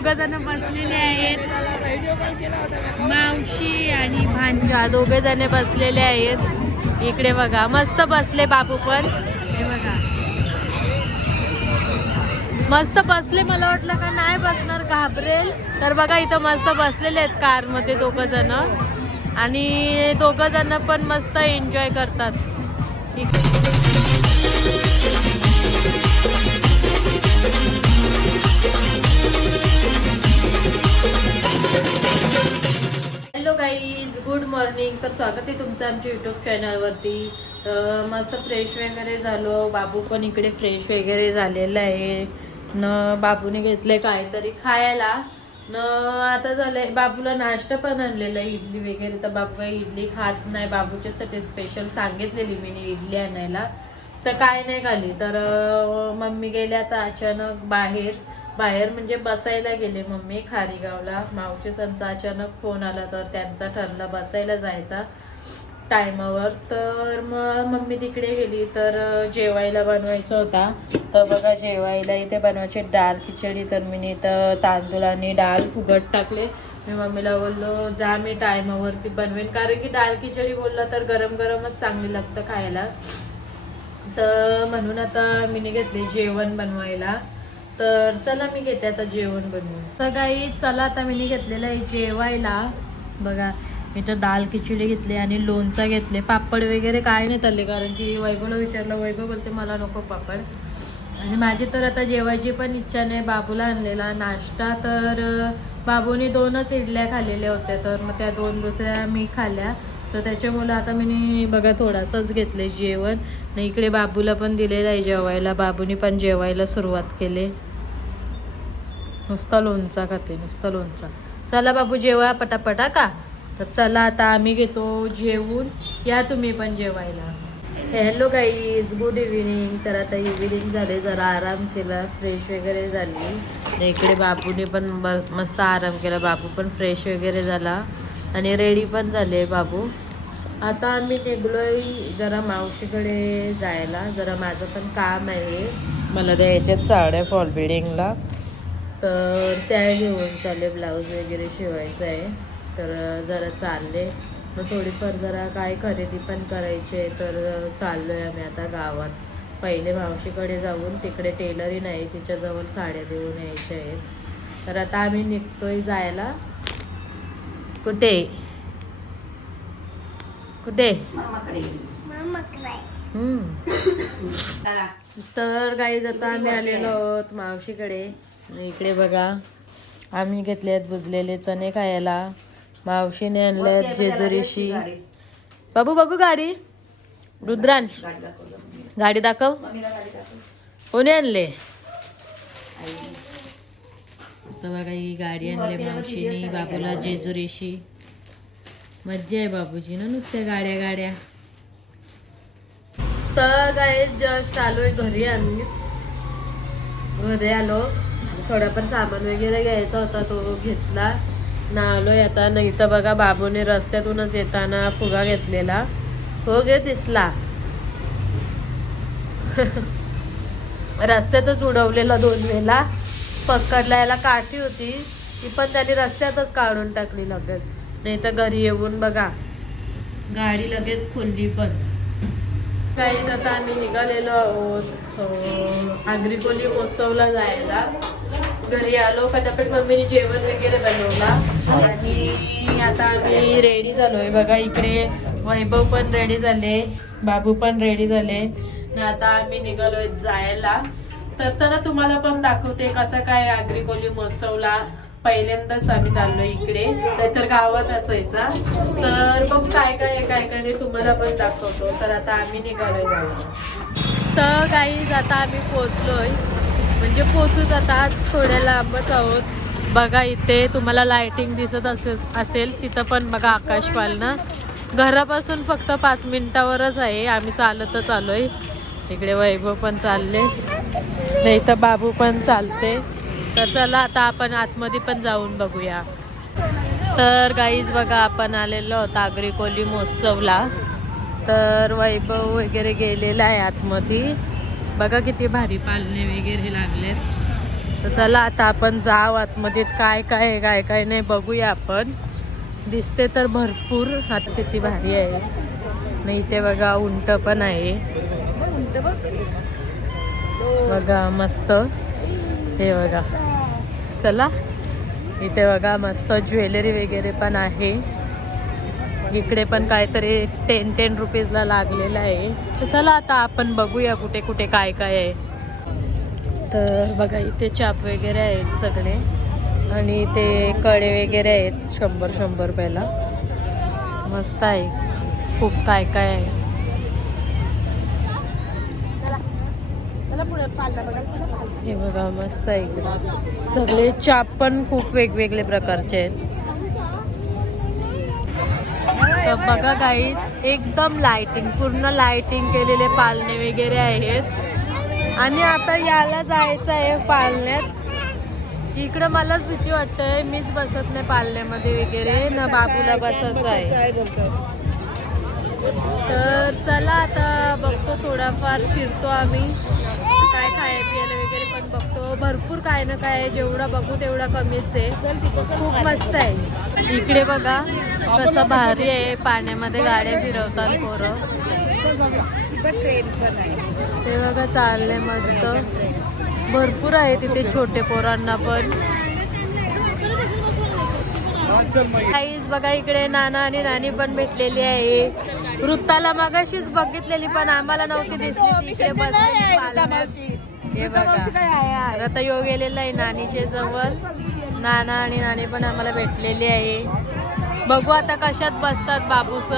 जण बसलेले आहेत. मावशी आणि भांजा दोघे जण बसलेले आहेत. इकडे बघा मस्त बसले बाबू पण. हे बघा. मस्त बसले मला वाटलं का नाही बसणार घाबरेल. तर बघा इथं मस्त बसलेले आहेत कारमध्ये दोघं जण आणि दोघं जण पण मस्त एन्जॉय करतात. इकडे. आमच्या यूट्यूब चॅनलवरती तर मस्त फ्रेश वगैरे झालो. बाबू पण इकडे फ्रेश वगैरे झालेला आहे. न बाबूने घेतले काहीतरी खायला. न आता झालंय बाबूला नाश्ता पण आणलेला आहे इडली वगैरे. तर बाबू काही इडली खात नाही. बाबूच्यासाठी स्पेशल सांगितलेली मी इडली आणायला. तर काय नाही खाली. तर मम्मी गेल्या आता अचानक बाहेर. बाहेर म्हणजे बसायला गेले मम्मी खारीगावला. मावशी संचा अचानक फोन आला तर त्यांचा ठरला बसायला जायचा. टायमावर तर मग मम्मी तिकडे गेली तर जेवायला बनवायचं होता. तर बघा जेवायला इथे बनवायचे डाळ खिचडी तर मी इथं तांदूळ आणि डाळ फुगट टाकले. मी मम्मीला बोललो जा मी टायमावरती बनवेन. कारण की डाळ खिचडी बोलला तर गरम गरमच चांगली लागतं खायला. तर म्हणून आता मी घेतली जेवण बनवायला. तर चला मी घेते आता जेवण बनवून. तर काही चला आता मी घेतलेलं आहे जेवायला. बघा इथं दाल खिचडी घेतली आणि लोणचं घेतले. पापड वगैरे काय नाही तले कारण की वैभवला विचारलं वैभव बोलते मला नको पापड. आणि माझी तर आता जेवायची पण इच्छा नाही. बाबूला आणलेला नाश्ता तर बाबूने दोनच इडल्या खाल्लेल्या होत्या. तर मग त्या दोन दुसऱ्या मी खाल्ल्या. तर त्याच्यामुळं आता मी बघा थोडासाच घेतले जेवण. आणि इकडे बाबूला पण दिलेलं आहे जेवायला. बाबूने पण जेवायला सुरुवात केली. नुसता लोणचा खाते नुसता लोणचा. चला बाबू जेवा पटापटा का? तर चला आता आम्ही घेतो जेवून. या तुम्ही पण जेवायला. हॅलो गाईज गुड इव्हिनिंग तर आता इव्हिनिंग झाले जरा आराम केला फ्रेश वगैरे झाली. इकडे बापूने पण मस्त आराम केला. बापू पण फ्रेश वगैरे झाला. आणि रेडी पण झाले बाबू आता आम्ही निघलोय जरा मावशीकडे जायला. जरा माझं पण काम आहे. मला द्यायच्यात साड्या फॉल बिल्डिंगला तर त्या घेऊन चालले ब्लाऊज वगैरे शिवायचं आहे तर जरा चालले. मग थोडीफार जरा काय खरेदी पण करायची आहे तर चाललो आहे आम्ही आता गावात. पहिले मावशीकडे जाऊन तिकडे टेलरही नाही तिच्याजवळ साड्या देऊन यायच्या आहेत. तर आता आम्ही निघतोय जायला. कुठे? कुठे? हम्म. तर काही आता आम्ही आलेलो आहोत मावशीकडे. आणि इकडे बघा. आम्ही घेतले आहेत बुजलेले चणे खायला. मावशीने आणले जेजुरीशी. बाबू बघू गाडी. रुद्रांश. गाडी दाखव. कोणी आणले? तर बघा ही गाडी आणली मावशीने बाबूला जेजुरीशी. मज्जा आहे बाबूची ना नुसत्या गाड्या गाड्या. तर काय जस्ट आलोय घरी आम्ही. घरी आलो. थोडाफार सामान वगैरे घ्यायचा होता तो घेतला. ना आलो आता नाही तर बघा बाबूने रस्त्यातूनच येताना फुगा घेतलेला. हो गे दिसला. रस्त्यातच उडवलेला दोन वेळेला पकडला याला काठी होती. ती पण त्याने रस्त्यातच काढून टाकली लगेच. नाही तर घरी येऊन बघा. गाडी लगेच खोलली पण. काहीच आता आम्ही निघालेलो आहोत आग्रिकोली महोत्सवला जायला. घरी आलो फटाफट मम्मीने जेवण वगैरे बनवला. आणि आता आम्ही रेडी झालोय. बघा इकडे वैभव पण रेडी झाले बाबू पण रेडी झाले. आता आम्ही निघालोय जायला. तर चला तुम्हाला पण दाखवते कसं काय आग्रिकोली महोत्सवला पहिल्यांदाच आम्ही चाललो इकडे. नाहीतर गावात असायचा. तर बघ काय काय आहे, काय काय नाही तुम्हाला पण दाखवतो. तर आता आम्ही निघालोय जायला तर काही आता आम्ही पोचलोय म्हणजे पोचूच आता थोड्या लांबच आहोत. बघा इथे तुम्हाला लाइटिंग दिसत असेल असेल तिथं पण बघा आकाशवालनं घरापासून फक्त पाच मिनिटावरच आहे आम्ही चालतच आलोय. इकडे वैभव पण चालले. नाही तर बाबू पण चालते. तर चला आता आपण आतमध्ये पण जाऊन बघूया. तर गाईज बघा आपण आलेलो आहोत आगरी कोली महोत्सवला. तर वैभव वगैरे गेलेला आहे आतमध्ये. बघा किती भारी पालने वगैरे लागलेत. तर चला आता आपण जाऊ आतमध्ये. काय काय आहे काय काय नाही बघूया आपण. दिसते तर भरपूर. आता किती भारी आहे. नाही इथे बघा उंट पण आहे. बघा मस्त. हे बघा. चला. इथे बघा मस्त ज्वेलरी वगैरे पण आहे. इकडे पण काहीतरी टेन टेन रुपीजला लागलेलं आहे. तर चला आता आपण बघूया कुठे कुठे काय काय आहे. तर बघा इथे चाप वगैरे आहेत सगळे. आणि इथे कडे वगैरे आहेत शंभर शंभर रुपयाला. मस्त आहे. खूप काय काय आहे. हे बघा मस्त आहे इकडे. सगळे चाप पण खूप वेगवेगळे प्रकारचे आहेत. तर बघा काही एकदम लाइटिंग पूर्ण लाइटिंग केलेले पालणे वगैरे आहेत. आणि आता याला जायचं आहे पालण्यात. इकडं मलाच भीती वाटतंय मीच बसत नाही पालण्यामध्ये वगैरे ना बाबूला बसायचं आहे. तर चला आता बघतो थोडाफार फिरतो आम्ही. काय खाया पियाला वगैरे पण बघतो. भरपूर काय ना काय जेवढा बघू तेवढा कमीच आहे. खूप मस्त आहे. इकडे बघा कसं भारी आहे. पाण्यामध्ये गाड्या फिरवतात पोरं. ते बघा चाललंय मस्त. भरपूर आहे तिथे छोटे पोरांना पण. काहीच बघा इकडे नाना आणि नानी पण भेटलेली आहे. वृत्ताला मगाशीच बघितलेली पण आम्हाला नव्हती दिसली. ती इकडे बसलेली. हे बघा. तर आता योग गेलेला आहे नानीच्या जवळ. नाना आणि नानी पण आम्हाला भेटलेली आहे. बघू आता कशात बसतात बाबूस.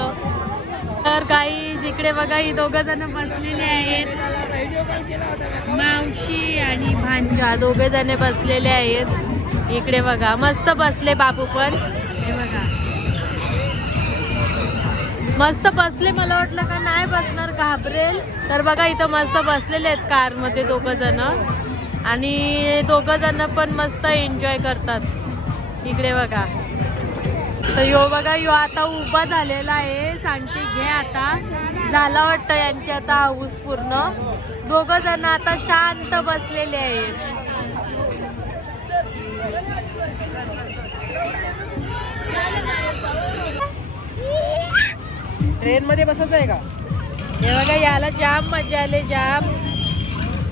तर काही इकडे बघा ही दोघं जण बसलेले आहेत. मावशी आणि भांजा दोघे जण बसलेले आहेत. इकडे बघा मस्त बसले बाबू पण हे बघा मस्त बसले मला वाटलं का नाही बसणार घाबरेल. तर बघा इथं मस्त बसलेले आहेत कारमध्ये दोघं जण आणि दोघं जण पण मस्त एन्जॉय करतात. इकडे बघा. तर यो बघा यो आता उभा झालेला आहे. सांगते घे आता. झाला वाटतं यांची आता हाऊस पूर्ण. दोघं जण आता शांत बसलेले आहेत. ट्रेन मध्ये बसायचं आहे का? हे बघा याला जाम मजा आले जाम.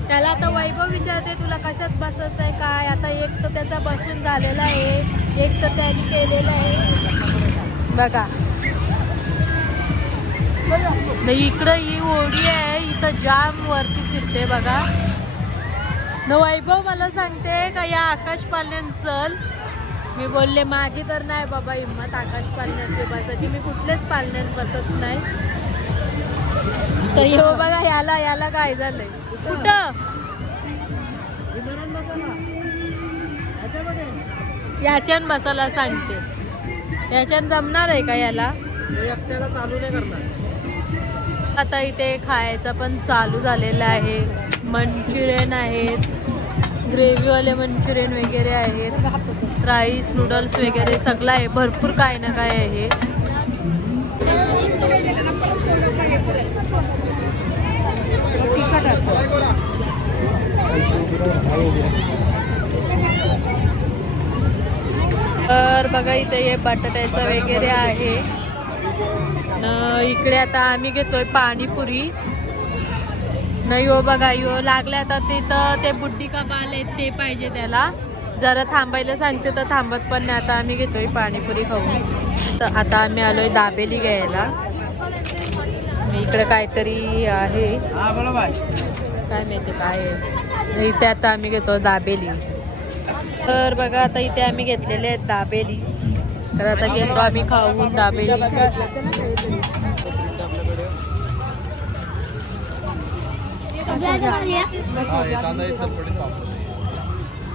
त्याला आता वैभव विचारते तुला कशात बसायचं आहे काय? आता एक तर त्याचा बसून झालेला आहे एक तर त्याने केलेलं आहे. बघा. नाही इकडं ही ओढी आहे इथं जाम वरती फिरते बघा. न वैभव मला सांगते का या आकाश पाल्यान चल. मी बोलले माझी तर नाही बाबा हिंमत आकाश पालण्यात बसायची. मी कुठलेच पालण्यात बसत नाही. तर हो बघा याला याला काय झालंय? कुठं? याच्यान बसायला सांगते. याच्यान जमणार आहे का याला? चालू नाही करणार आता इथे खायचं पण चालू झालेलं आहे. मंचुरियन आहेत. ग्रेव्हीवाले मंचुरियन वगैरे आहेत. राईस नूडल्स वगैरे सगळं आहे. भरपूर काय ना काय आहे तर बघा इथे हे बटाट्याचं वगैरे आहे. न इकडे आता आम्ही घेतोय पाणीपुरी. नाही हो बघा यो लागल्या आता तिथं ते बुड्डी कपाल आहेत ते पाहिजे त्याला. जरा थांबायला सांगते तर थांबत पण नाही. आता आम्ही घेतोय पाणीपुरी खाऊन. तर आता आम्ही आलोय दाबेली घ्यायला. इकडे काहीतरी आहे. काय माहिती काय आहे. इथे आता आम्ही घेतो दाबेली. तर बघा आता इथे आम्ही घेतलेले आहेत दाबेली. तर आता गेलो आम्ही खाऊन दाबेली.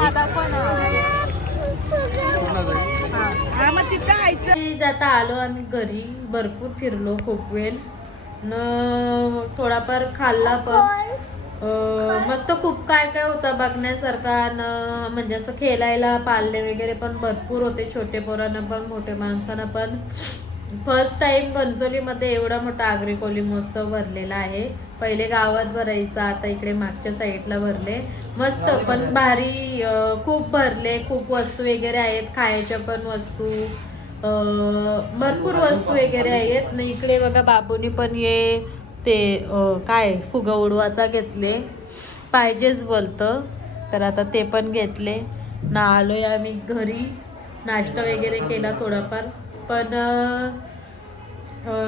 आता जाता आलो आम्ही घरी. भरपूर फिरलो खूप वेळ. न थोडाफार खाल्ला पण. मस्त खूप काय काय होतं बघण्यासारखा. न म्हणजे असं खेळायला पाळणे वगैरे पण भरपूर होते. छोटे पोरांना पण मोठे माणसांना पण. फर्स्ट टाइम घनसोलीमध्ये एवढा मोठा आगरी कोली महोत्सव भरलेला आहे. पहिले गावात भरायचा आता इकडे मागच्या साईडला भरले. मस्त पण भारी खूप भरले खूप वस्तू वगैरे आहेत. खायच्या पण वस्तू भरपूर वस्तू वगैरे आहेत. न इकडे बघा बाबूनी पण ये ते काय फुगा उडवाचा घेतले. पाहिजेच बोलतं. तर आता ते पण घेतले. ना आलोय आम्ही घरी. नाश्ता वगैरे केला थोडाफार. पण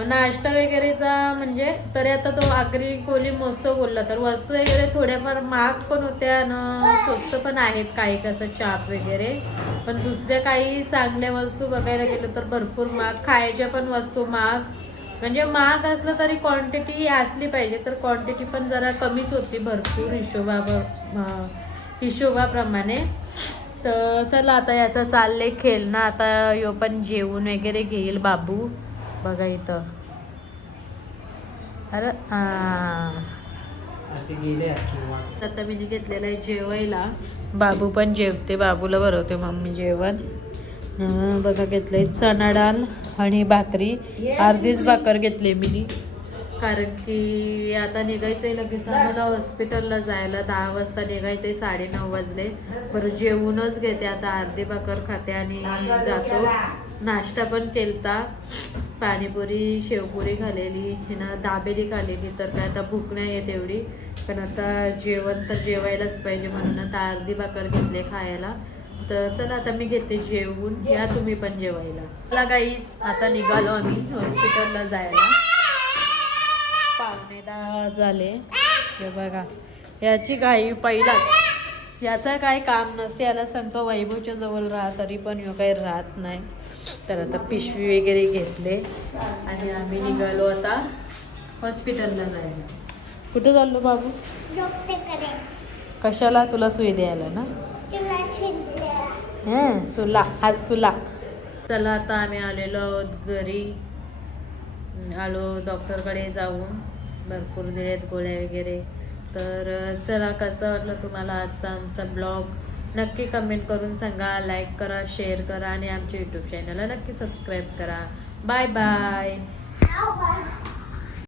नाश्ता वगैरेचा म्हणजे तरी आता तो आगरी कोली महोत्सव बोलला तर. वस्तू वगैरे थोड्याफार महाग पण होत्या आणि स्वस्त पण आहेत काही कसं चाप वगैरे. पण दुसऱ्या काही चांगल्या वस्तू बघायला गेलो तर भरपूर महाग. खायच्या पण वस्तू महाग. म्हणजे महाग असलं तरी क्वांटिटी असली पाहिजे तर क्वांटिटी पण जरा कमीच होती भरपूर हिशोबा अं, हिशोबाप्रमाणे. तर चला आता याचं चाललंय खेळणं आता यो पण जेवून वगैरे घेईल बाबू. बघा इथं. अरे हा. आता मी घेतलेलं आहे जेवायला. बाबू पण जेवते. बाबूला भरवते मम्मी जेवण. अं, बघा घेतलंय चणा डाळ आणि भाकरी. अर्धीच भाकर घेतली मी. कारण की आता निघायचंय लगेच. आम्हाला हॉस्पिटलला जायला दहा वाजता निघायचंय साडेनऊ वाजले. बरं जेवूनच घेते. आता अर्धी भाकर खाते आणि जातो. नाश्ता पण केलता. पाणीपुरी शेवपुरी खालेली ना दाबेली खालेली. तर काय आता भूक नाही आहे एवढी. पण आता जेवण तर जेवायलाच पाहिजे म्हणून आता अर्धी भाकर घेतले खायला. तर चला आता मी घेते जेवून. या तुम्ही पण जेवायला. चला काहीच आता निघालो आम्ही हॉस्पिटलला जायला. पावणे दहा झाले. हे बघा याची घाई पहिलाच. याचं काय काम नसते याला सांगतो वैभवच्या जवळ राहा तरी पण ह्यो काही राहत नाही. तर आता पिशवी वगैरे घेतले आणि आम्ही निघालो आता हॉस्पिटलला जायला. कुठे चाललो बाबू? कशाला? तुला सुई द्यायला ना? हं, तुला आज तुला. चला आता आम्ही आलेलो आहोत घरी. आलो डॉक्टरकडे जाऊन. भरपूर दिलेत गोळ्या वगैरे. तर चला कसं वाटलं तुम्हाला आजचा आमचा ब्लॉग? नक्की कमेंट करून सांगा लाईक करा शेअर करा आणि आमच्या यूट्यूब चॅनलला नक्की सबस्क्राईब करा. Bye bye